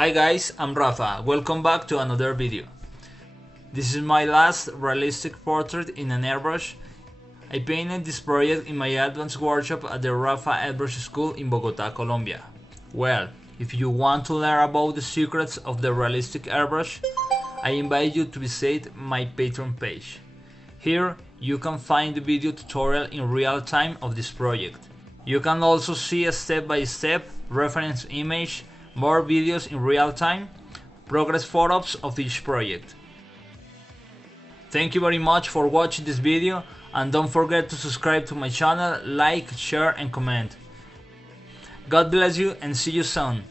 Hi guys, I'm Rafa. Welcome back to another video. This is my last realistic portrait in an airbrush. I painted this project in my advanced workshop at the Rafa Airbrush school in Bogota, Colombia. Well, if you want to learn about the secrets of the realistic airbrush, I invite you to visit my Patreon page. Here you can find the video tutorial in real time of this project. You can also see a step-by-step reference image, more videos in real time, progress photos of each project. Thank you very much for watching this video, and don't forget to subscribe to my channel, like, share and comment. God bless you and see you soon.